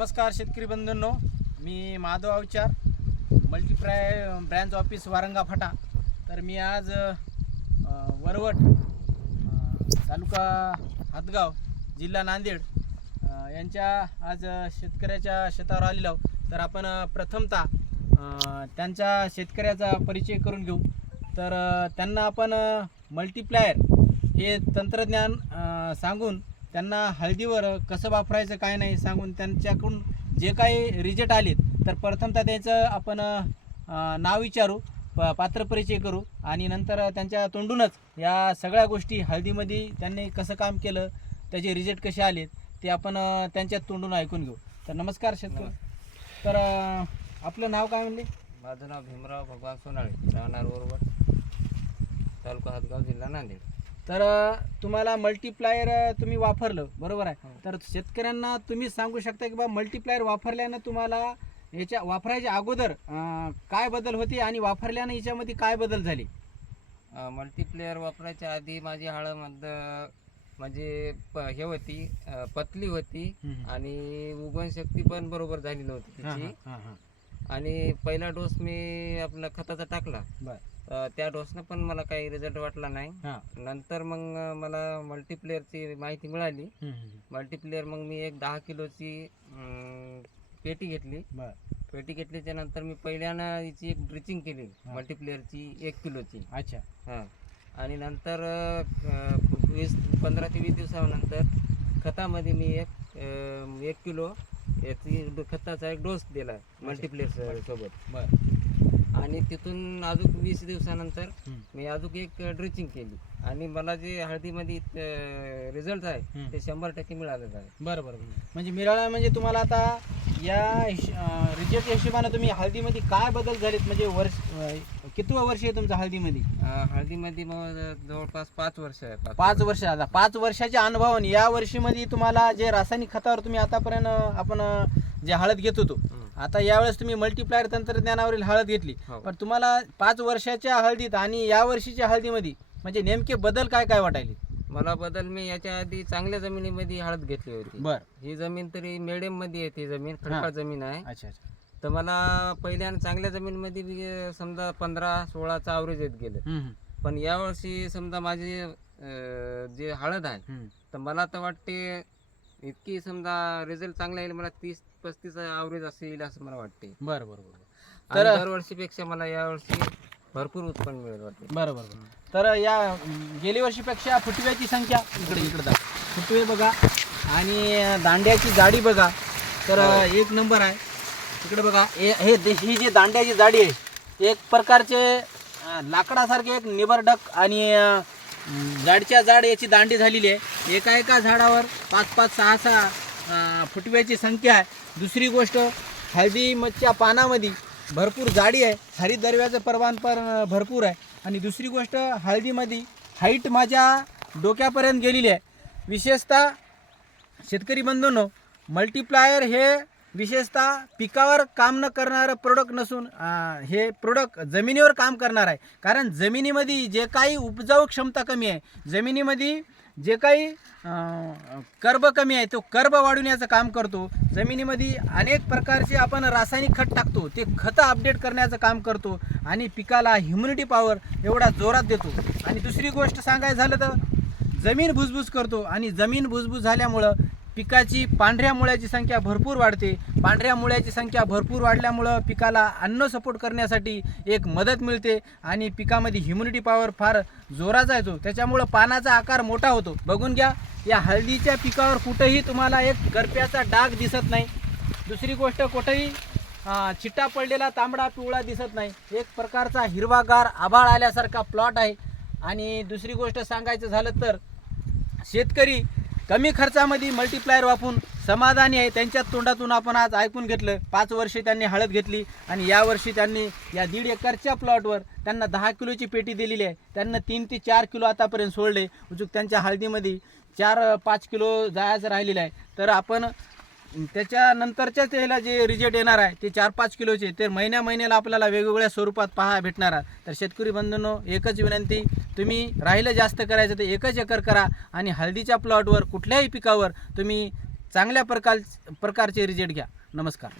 नमस्कार शेतकरी बंधूंनो, मी Madhav Avchar, multiply branch office Waranga Phata. तर मी आज वरवट तालुका हातगाव जिल्हा नांदेड यांच्या आज शेतकऱ्याच्या शेतावर आलेलो आहोत. तर आपण प्रथमतः त्यांच्या शेतकऱ्याचा परिचय करून घेऊ. तर त्यांना आपण मल्टीप्लायर हे तंत्रज्ञान सांगून त्यांना हळदीवर कसं वापरायचं काय नाही सांगून त्यांच्याकडून जे काही रिजल्ट आलेत तर प्रथमतः त्याचं आपण नाव विचारू, पात्र परिचय करू आणि नंतर त्यांच्या तोंडूनच या सगळ्या गोष्टी हळदीमध्ये त्यांनी कसं काम केलं, त्याचे रिजल्ट कसे आलेत ते आपण त्यांच्या तोंडून ऐकून घेऊ. तर नमस्कार शेतकरी. तर आपलं नाव काय म्हणले? माझं नाव भीमराव भगवान सोनाळे, राहणार वरवट, तालुका हातगाव, जिल्हा नांदेड. तर तुम्हाला मल्टीप्लायर तुम्ही वापरलं बरोबर आहे. तर शेतकऱ्यांना तुम्ही सांगू शकता की बा मल्टीप्लायर वापरल्यानं तुम्हाला याच्या वापरायच्या अगोदर काय बदल होते आणि वापरल्यानं याच्यामध्ये काय बदल झाले? मल्टीप्लेअर वापरायच्या आधी माझी हळदमध्ये म्हणजे हे होती, पतली होती आणि उगवणशक्ती पण बरोबर झाली नव्हती तिची. आणि पहिला डोस मी आपला खताचा टाकला, त्या डोसनं पण मला काही रिझल्ट वाटला नाही. नंतर मग मला मल्टीप्लेअरची माहिती मिळाली. मल्टीप्लेअर मग मी एक 10 किलोची पेटी घेतली. पेटी घेतल्याच्या नंतर मी पहिल्यानं हिची एक ड्रिचिंग केली मल्टीप्लेअरची 1 किलोची. अच्छा. हां. आणि नंतर 15 ते 20 दिवसानंतर खतामध्ये मी एक किलो याची खताचा एक डोस दिला मल्टीप्लेअर सोबत. आणि तिथून अजून 20 दिवसानंतर मी अजून एक ड्रिचिंग केली आणि मला जे हळदीमध्ये रिझल्ट आहे ते 100% मिळालेलं आहे. बरं. म्हणजे मिळाला म्हणजे तुम्हाला आता या रिजल्ट हिशोबाने तुम्ही हळदीमध्ये काय बदल झालेत? म्हणजे वर्ष कितवं वर्ष आहे तुमचं हळदीमध्ये? हळदीमध्ये मग जवळपास 5 वर्ष आहे. 5 वर्ष आता 5 वर्षाच्या अनुभवाने या वर्षीमध्ये तुम्हाला जे रासायनिक खतावर तुम्ही आतापर्यंत आपण जे हळद घेत होतो, आता यावेळेस तुम्ही मल्टीप्लायर तंत्रज्ञानावरील हळद घेतली. पण तुम्हाला 5 वर्षाच्या हळदीत आणि या वर्षीच्या हळदीमध्ये म्हणजे नेमके बदल काय काय वाटायले? मला बदल, मी याच्या आधी चांगल्या जमिनीमध्ये हळद घेतली होती. ही जमीन तरी मिडियम मध्ये येते, जमीन खडकाळ जमीन आहे. अच्छा. तर मला पहिल्या चांगल्या जमीनमध्ये समजा 15-16चा ॲव्हरेज येत गेलं. पण यावर्षी समजा माझी जे हळद आहे तर मला तर वाटते इतकी समजा रिझल्ट चांगला येईल, मला 30-35 ॲव्हरेज असेल असं मला वाटते. बरं. तर दरवर्षीपेक्षा मला यावर्षी भरपूर उत्पन्न मिळेल वाटते. बरं. तर या गेल्या वर्षीपेक्षा फुटव्याची संख्या इकडे फुटवे बघा आणि दांड्याची जाडी बघा, तर एक नंबर आहे. इकडे बघा, ही जी दांड्याची जाडी आहे एक प्रकारचे लाकडासारखे एक निबरडक आणि जाडच्या जाड याची दांडी झालेली आहे. एका झाडावर 5-5, 6-6 फुटव्याची संख्या आहे. दुसरी गोष्ट, हळदी मधच्या पानामध्ये भरपूर जाडी आहे, हरितद्रव्याचं प्रमाण पण भरपूर आहे. आणि दुसरी गोष्ट, हळदीमध्ये हाईट माझ्या डोक्यापर्यंत गेलेली आहे. विशेषतः शेतकरी बंधूंनो, मल्टीप्लायर हे विशेषतः पिकावर काम न करणारं प्रोडक्ट नसून हे प्रोडक्ट जमिनीवर काम करणार आहे. कारण जमिनीमध्ये जे काही उपजाऊ क्षमता कमी आहे, जमिनीमध्ये जे काही कर्ब कमी आहे तो कर्ब वाढवण्याचं काम करतो. जमिनीमध्ये अनेक प्रकारचे आपण रासायनिक खत टाकतो, ते खतं अपडेट करण्याचं काम करतो आणि पिकाला ह्युमिनिटी पॉवर एवढा जोरात देतो. आणि दुसरी गोष्ट सांगायचं झालं तर जमीन भुसभुस करतो आणि जमीन भुसभुस झाल्यामुळं पिकाची पांढऱ्या मुळ्याची संख्या भरपूर वाढते. पांढऱ्या मुळ्याची संख्या भरपूर वाढल्यामुळं पिकाला अन्न सपोर्ट करण्यासाठी एक मदत मिळते आणि पिकामध्ये ह्युमिनिटी पॉवर फार जोराचा येतो. त्याच्यामुळं पानाचा आकार मोठा होतो. बघून घ्या, या हळदीच्या पिकावर कुठेही तुम्हाला एक करप्याचा डाग दिसत नाही. दुसरी गोष्ट, कुठेही चिट्टा पडलेला तांबडा पिवळा दिसत नाही. एक प्रकारचा हिरवागार आभाळ आल्यासारखा प्लॉट आहे. आणि दुसरी गोष्ट सांगायचं झालं तर शेतकरी कमी खर्चामध्ये मल्टीप्लायर वापरून समाधानी आहे. त्यांच्या तोंडातून आपण आज ऐकून घेतलं. 5 वर्षे त्यांनी हळद घेतली आणि यावर्षी त्यांनी या 1.5 एकरच्या प्लॉटवर त्यांना 10 किलोची पेटी दिलेली आहे. त्यांना 3 ते 4 किलो आतापर्यंत सोडले. उजूक त्यांच्या हळदीमध्ये 4-5 किलो जायचं राहिलेलं आहे. तर आपण त्याच्यानंतरच्या त्याला जे रिजल्ट येणार आहे ते 4-5 किलोचे, ते महिन्याला आपल्याला वेगवेगळ्या स्वरूपात पाहायला भेटणार आहे. तर शेतकरी बंधूंनो, एकच विनंती, तुम्ही राहिलं जास्त करायचं तर 1 एकर करा आणि हळदीच्या प्लॉटवर कुठल्याही पिकावर तुम्ही चांगल्या प्रकारचे रिझल्ट घ्या. नमस्कार.